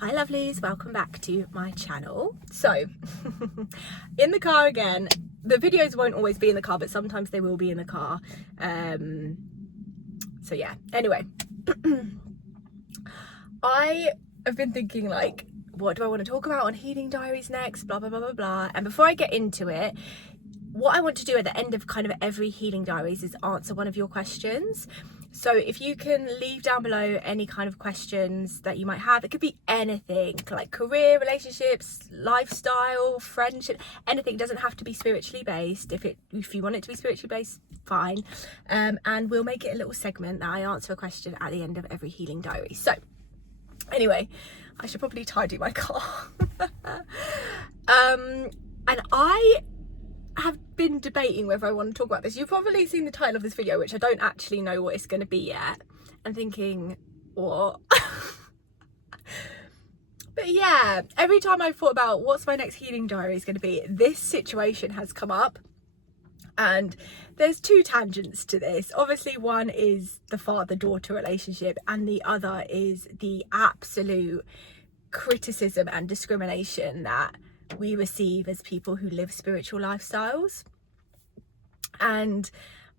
Hi lovelies, welcome back to my channel. So in the car again. The videos won't always be in the car, but sometimes they will be in the car. So yeah, anyway. I have been thinking, like, what do I want to talk about on Healing Diaries next, blah blah blah blah blah. And before I get into it, what I want to do at the end of kind of every Healing Diaries is answer one of your questions. So if you can leave down below any kind of questions that you might have, it could be anything, like career, relationships, lifestyle, friendship, anything. It doesn't have to be spiritually based. If you want it to be spiritually based, fine. And we'll make it a little segment that I answer a question at the end of every Healing Diary. So anyway, I should probably tidy my car. And I have been debating whether I want to talk about this. You've probably seen the title of this video, which I don't actually know what it's going to be yet, and thinking, what? But yeah, every time I've thought about what's my next Healing Diary is going to be, this situation has come up. And there's two tangents to this. Obviously, one is the father-daughter relationship, and the other is the absolute criticism and discrimination that we receive as people who live spiritual lifestyles. And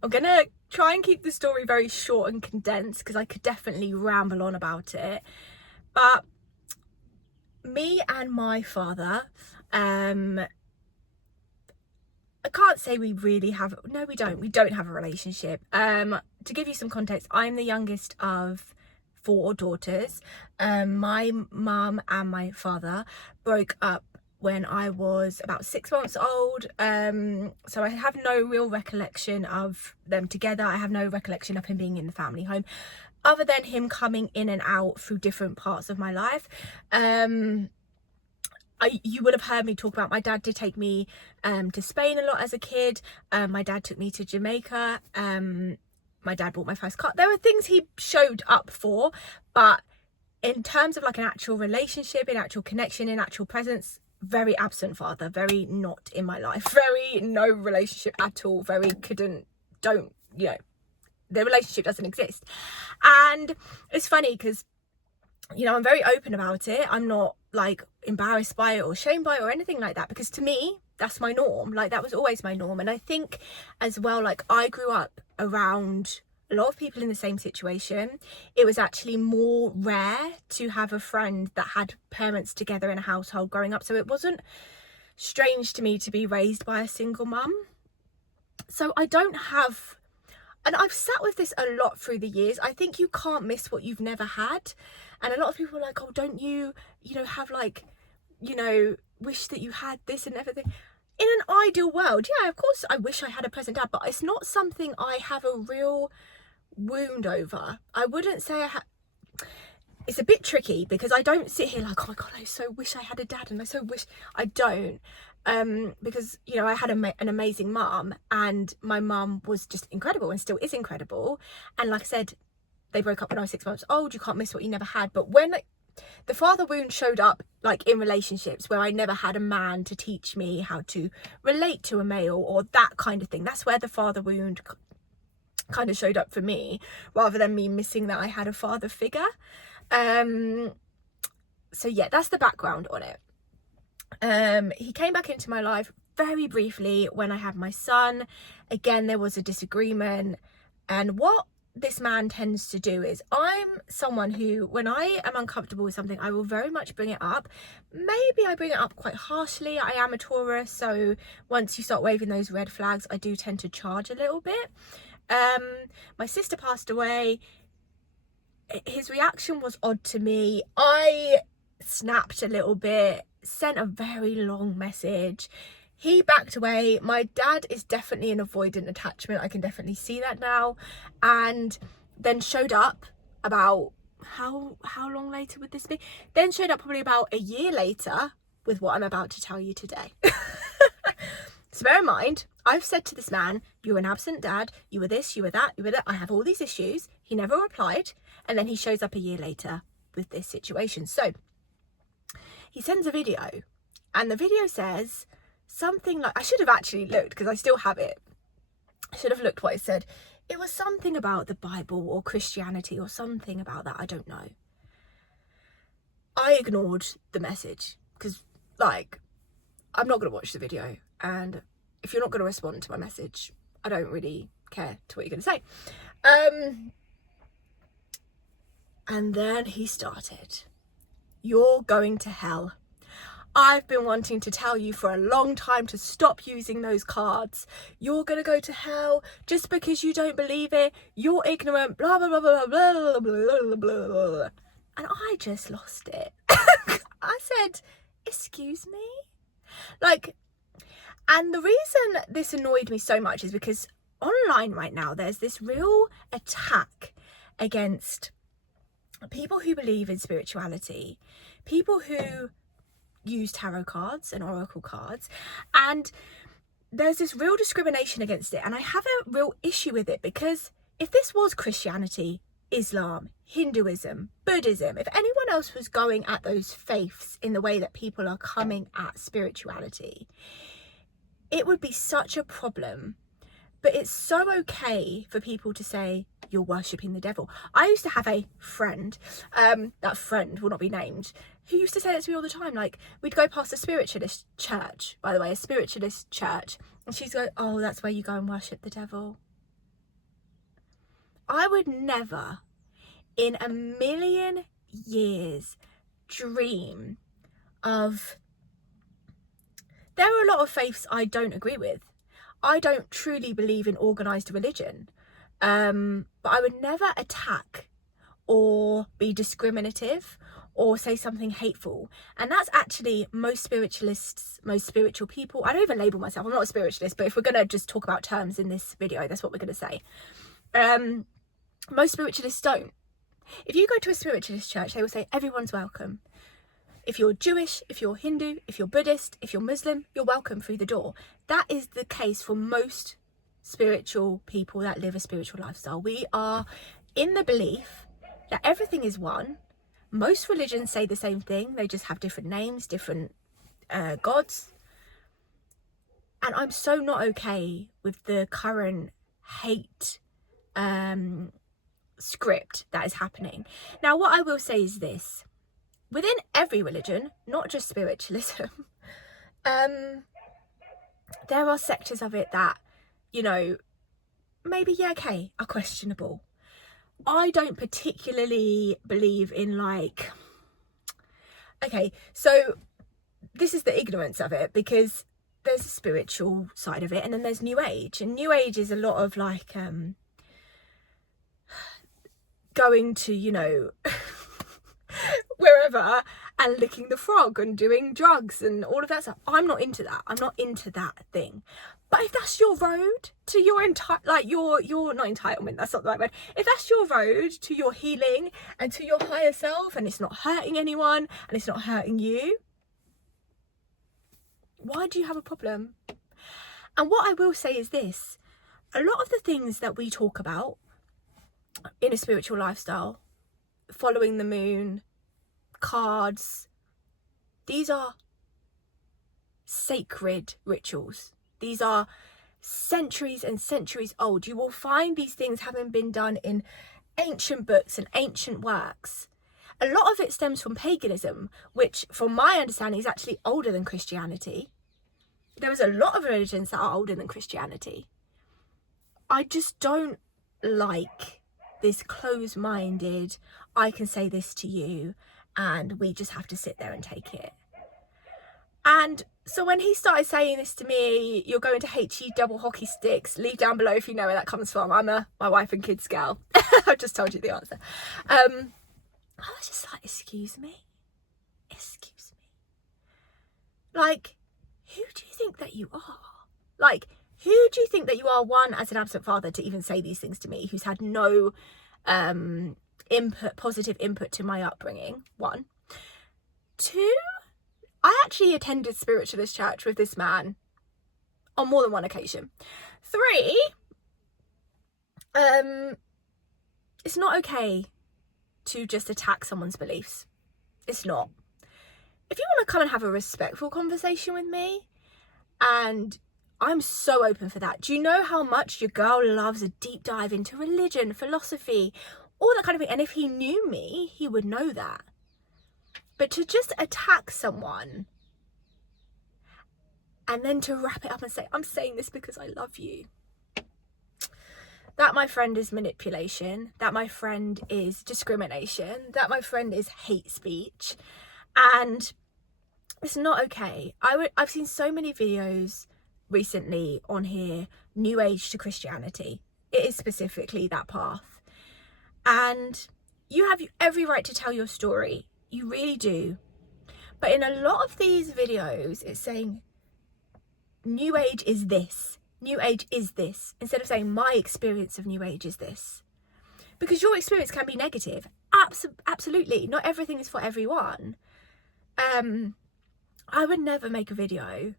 I'm gonna try and keep the story very short and condensed, because I could definitely ramble on about it. But me and my father, I can't say we really have, no we don't have a relationship. To give you some context, I'm the youngest of 4 daughters. My mum and my father broke up when I was about 6 months old, so I have no real recollection of them together. I have no recollection of him being in the family home, other than him coming in and out through different parts of my life. You would have heard me talk about, my dad did take me to Spain a lot as a kid. My dad took me to Jamaica. My dad bought my first car. There were things he showed up for, but in terms of like an actual relationship, an actual connection, an actual presence, very absent father, very not in my life, very no relationship at all, very don't, you know, the relationship doesn't exist. And it's funny because, you know, I'm very open about it. I'm not like embarrassed by it or shamed by it or anything like that, because to me, that's my norm. Like, that was always my norm. And I think as well, like, I grew up around a lot of people in the same situation. It was actually more rare to have a friend that had parents together in a household growing up. So it wasn't strange to me to be raised by a single mum. So I don't have, and I've sat with this a lot through the years. I think you can't miss what you've never had. And a lot of people are like, oh, don't you, you know, have like, you know, wish that you had this and everything. In an ideal world, yeah, of course I wish I had a present dad, but it's not something I have a real wound over. I wouldn't say it's a bit tricky, because I don't sit here like, oh my god, I so wish I had a dad, and I so wish I don't. Because, you know, I had an amazing mum, and my mum was just incredible and still is incredible. And like I said, they broke up when I was 6 months old. You can't miss what you never had. But when the father wound showed up, like in relationships where I never had a man to teach me how to relate to a male or that kind of thing, that's where the father wound kind of showed up for me, rather than me missing that I had a father figure. So yeah, that's the background on it. He came back into my life very briefly when I had my son. Again, there was a disagreement, and what this man tends to do is, I'm someone who, when I am uncomfortable with something, I will very much bring it up. Maybe I bring it up quite harshly. I am a Taurus, so once you start waving those red flags, I do tend to charge a little bit. My sister passed away. His reaction was odd to me. I snapped a little bit, sent a very long message. He backed away. My dad is definitely an avoidant attachment. I can definitely see that now. And then showed up about, how long later would this be? Then showed up probably about a year later with what I'm about to tell you today. So bear in mind, I've said to this man, you're an absent dad, you were this, you were that, you were that, I have all these issues. He never replied. And then he shows up a year later with this situation. So he sends a video, and the video says something like, I should have actually looked, because I still have it. I should have looked what it said. It was something about the Bible or Christianity or something about that. I don't know. I ignored the message because, like, I'm not going to watch the video, and if you're not going to respond to my message, I don't really care to what you're going to say. And then he started. You're going to hell. I've been wanting to tell you for a long time to stop using those cards. You're going to go to hell just because you don't believe it. You're ignorant, blah, blah, blah, blah, blah, blah, blah, blah, blah. And I just lost it. I said, excuse me? Like, and the reason this annoyed me so much is because online right now, there's this real attack against people who believe in spirituality, people who use tarot cards and oracle cards, and there's this real discrimination against it. And I have a real issue with it, because if this was Christianity, Islam, Hinduism, Buddhism, if anyone else was going at those faiths in the way that people are coming at spirituality, it would be such a problem. But it's so okay for people to say you're worshipping the devil. I used to have a friend, that friend will not be named, who used to say that to me all the time. Like, we'd go past a spiritualist church, by the way, a spiritualist church, and she'd go, oh, that's where you go and worship the devil. I would never in a million years dream of... There are a lot of faiths I don't agree with. I don't truly believe in organised religion, but I would never attack or be discriminative or say something hateful. And that's actually most spiritualists, most spiritual people. I don't even label myself, I'm not a spiritualist, but if we're going to just talk about terms in this video, that's what we're going to say. Most spiritualists don't. If you go to a spiritualist church, they will say everyone's welcome. If you're Jewish, if you're Hindu, if you're Buddhist, if you're Muslim, you're welcome through the door. That is the case for most spiritual people that live a spiritual lifestyle. We are in the belief that everything is one. Most religions say the same thing. They just have different names, different gods. And I'm so not okay with the current hate script that is happening. Now, what I will say is this. Within every religion, not just spiritualism, there are sectors of it that, you know, maybe, yeah, okay, are questionable. I don't particularly believe in, like... Okay, so this is the ignorance of it, because there's a spiritual side of it, and then there's New Age. And New Age is a lot of, like, going to, you know... wherever and licking the frog and doing drugs and all of that stuff. I'm not into that. I'm not into that thing. But if that's your road to your your not entitlement, that's not the right word. If that's your road to your healing and to your higher self, and it's not hurting anyone and it's not hurting you, why do you have a problem? And what I will say is this: a lot of the things that we talk about in a spiritual lifestyle, following the moon, cards, these are sacred rituals. These are centuries and centuries old. You will find these things having been done in ancient books and ancient works. A lot of it stems from paganism, which from my understanding is actually older than Christianity. There is a lot of religions that are older than Christianity. I just don't like this closed-minded, I can say this to you and we just have to sit there and take it. And so when he started saying this to me, you're going to HE double hockey sticks, leave down below if you know where that comes from. I'm a my wife and kids girl. I've just told you the answer. I was just like, excuse me? Excuse me? Like, who do you think that you are? Like, who do you think that you are, one, as an absent father, to even say these things to me, who's had no positive input to my upbringing? One. Two, I actually attended spiritualist church with this man on more than one occasion. Three, it's not okay to just attack someone's beliefs. It's not. If you want to come and have a respectful conversation with me, and I'm so open for that. Do you know how much your girl loves a deep dive into religion, philosophy, all that kind of thing? And if he knew me, he would know that. But to just attack someone and then to wrap it up and say, I'm saying this because I love you. That, my friend, is manipulation. That, my friend, is discrimination. That, my friend, is hate speech. And it's not okay. I've seen so many videos recently on here, New Age to Christianity. It is specifically that path. And you have every right to tell your story. You really do. But in a lot of these videos, it's saying, New Age is this. New Age is this. Instead of saying, my experience of New Age is this. Because your experience can be negative. Absolutely. Not everything is for everyone. I would never make a video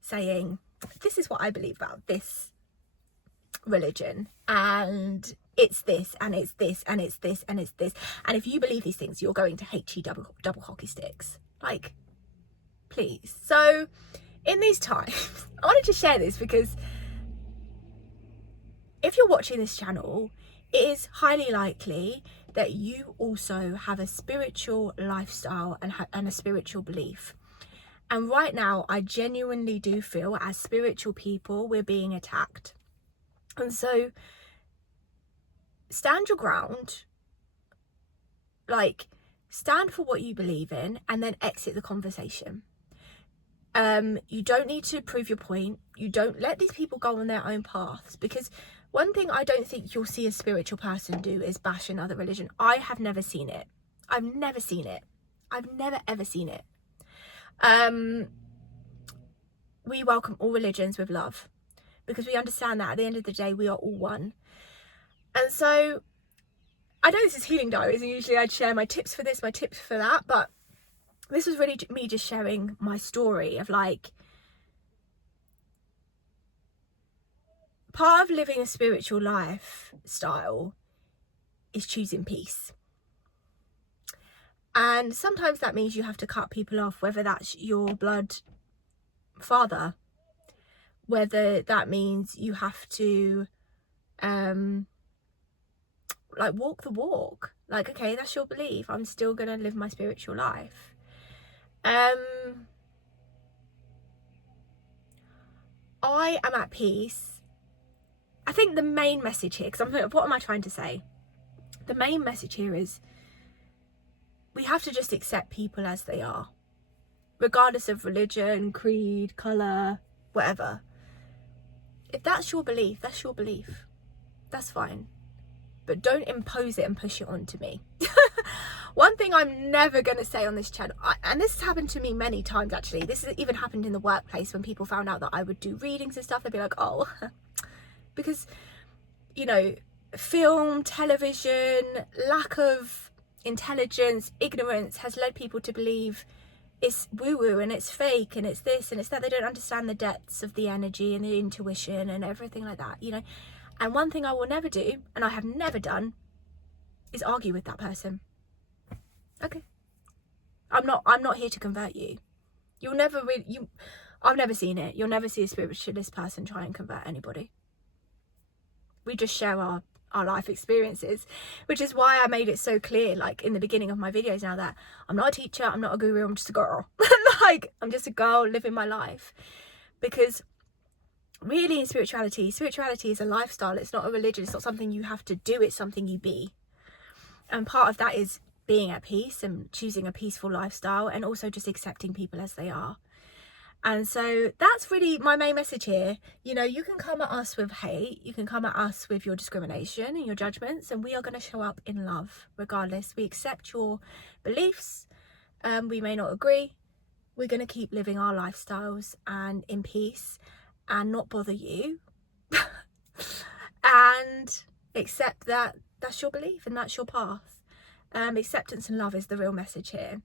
saying, this is what I believe about this religion. And it's this, and it's this, and it's this, and it's this. And if you believe these things, you're going to hate you double hockey sticks. Like, please. So, in these times, I wanted to share this because if you're watching this channel, it is highly likely that you also have a spiritual lifestyle and a spiritual belief. And right now, I genuinely do feel as spiritual people, we're being attacked. And so, stand your ground. Like, stand for what you believe in and then exit the conversation. You don't need to prove your point. You don't let these people go on their own paths, because one thing I don't think you'll see a spiritual person do is bash another religion. I have never seen it. I've never seen it. I've never ever seen it. We welcome all religions with love, because we understand that at the end of the day, we are all one. And so, I know this is Healing Diaries, and usually I'd share my tips for this, my tips for that, but this was really me just sharing my story of, like, part of living a spiritual lifestyle is choosing peace. And sometimes that means you have to cut people off, whether that's your blood father, whether that means you have to like walk the walk. Like, okay, that's your belief, I'm still gonna live my spiritual life. I am at peace. I think the main message here, because what am I trying to say? The main message here is we have to just accept people as they are, regardless of religion, creed, colour, whatever. If that's your belief, that's your belief. That's fine. But don't impose it and push it onto me. One thing I'm never going to say on this channel, and this has happened to me many times actually, this has even happened in the workplace when people found out that I would do readings and stuff, they'd be like, oh, because, you know, film, television, lack of intelligence, ignorance has led people to believe it's woo-woo and it's fake and it's this and it's that. They don't understand the depths of the energy and the intuition and everything like that, you know. And one thing I will never do, and I have never done, is argue with that person. Okay, I'm not here to convert you. You'll never really, I've never seen it. You'll never see a spiritualist person try and convert anybody. We just share our life experiences, which is why I made it so clear, like in the beginning of my videos now, that I'm not a teacher, I'm not a guru, I'm just a girl. Like, I'm just a girl living my life. Because really, in spirituality is a lifestyle. It's not a religion. It's not something you have to do. It's something you be. And part of that is being at peace and choosing a peaceful lifestyle, and also just accepting people as they are. And so that's really my main message here. You know, you can come at us with hate, you can come at us with your discrimination and your judgments, and we are going to show up in love regardless. We accept your beliefs. We may not agree. We're going to keep living our lifestyles and in peace and not bother you. And accept that that's your belief and that's your path. Acceptance and love is the real message here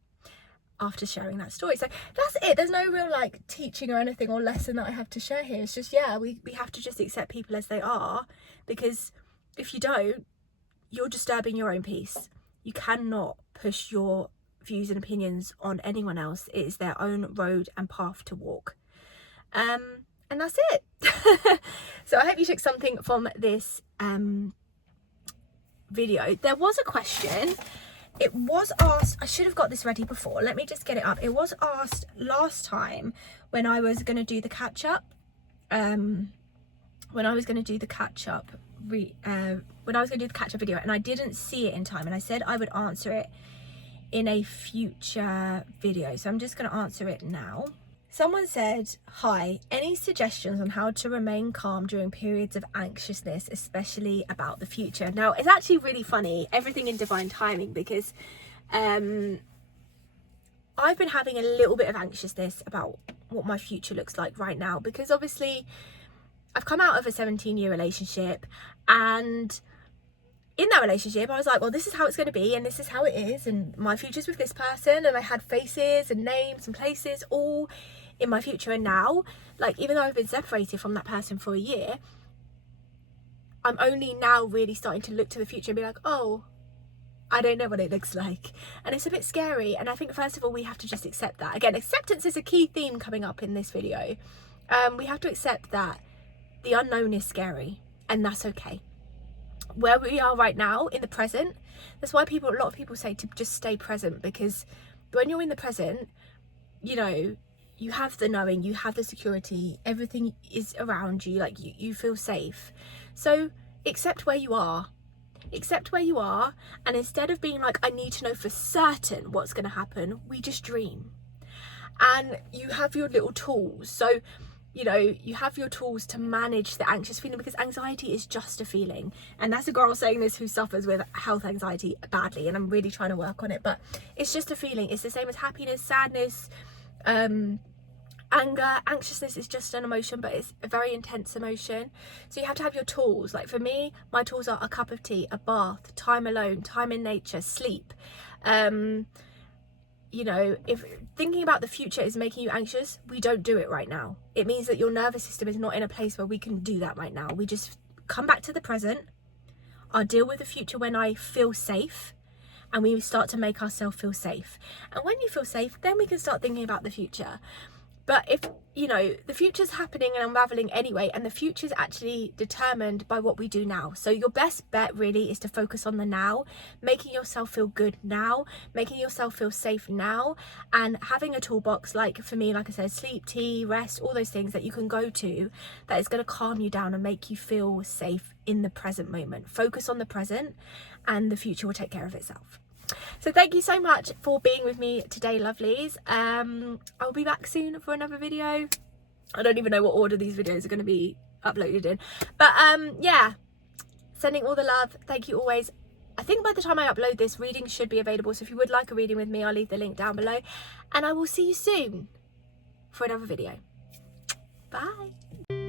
after sharing that story. So that's it. There's no real like teaching or anything or lesson that I have to share here. It's just, yeah, we have to just accept people as they are, because if you don't, you're disturbing your own peace. You cannot push your views and opinions on anyone else. It is their own road and path to walk. And that's it. So I hope you took something from this video. There was a question it was asked, I should have got this ready before, let me just get it up. It was asked last time when I was going to do the catch up, when I was going to do the catch up video, and I didn't see it in time, and I said I would answer it in a future video, so I'm just going to answer it now. Someone said, hi, any suggestions on how to remain calm during periods of anxiousness, especially about the future? Now, it's actually really funny, everything in divine timing, because I've been having a little bit of anxiousness about what my future looks like right now, because obviously I've come out of a 17-year relationship, and in that relationship I was like, well, this is how it's going to be, and this is how it is, and my future's with this person, and I had faces and names and places all in my future. And now, like, even though I've been separated from that person for a year, I'm only now really starting to look to the future and be like, oh, I don't know what it looks like, and it's a bit scary. And I think first of all we have to just accept that. Again, acceptance is a key theme coming up in this video. We have to accept that the unknown is scary, and that's okay. Where we are right now in the present, that's why a lot of people say to just stay present, because when you're in the present, you know, you have the knowing, you have the security, everything is around you, like you feel safe. So accept where you are, and instead of being like, I need to know for certain what's going to happen, we just dream. And you have your little tools, so you know, you have your tools to manage the anxious feeling, because anxiety is just a feeling. And that's a girl saying this who suffers with health anxiety badly, and I'm really trying to work on it, but it's just a feeling. It's the same as happiness, sadness, anger. Anxiousness is just an emotion, but it's a very intense emotion. So you have to have your tools. Like for me, my tools are a cup of tea, a bath, time alone, time in nature, sleep. You know, if thinking about the future is making you anxious, we don't do it right now. It means that your nervous system is not in a place where we can do that right now. We just come back to the present. I'll deal with the future when I feel safe, and we start to make ourselves feel safe. And when you feel safe, then we can start thinking about the future. But if, you know, the future's happening and unraveling anyway, and the future's actually determined by what we do now. So your best bet really is to focus on the now, making yourself feel good now, making yourself feel safe now, and having a toolbox, like for me, like I said, sleep, tea, rest, all those things that you can go to that is going to calm you down and make you feel safe in the present moment. Focus on the present, and the future will take care of itself. So thank you so much for being with me today, lovelies. I'll be back soon for another video. I don't even know what order these videos are going to be uploaded in, but yeah, sending all the love. Thank you always. I think by the time I upload this, readings should be available, so if you would like a reading with me, I'll leave the link down below, and I will see you soon for another video. Bye.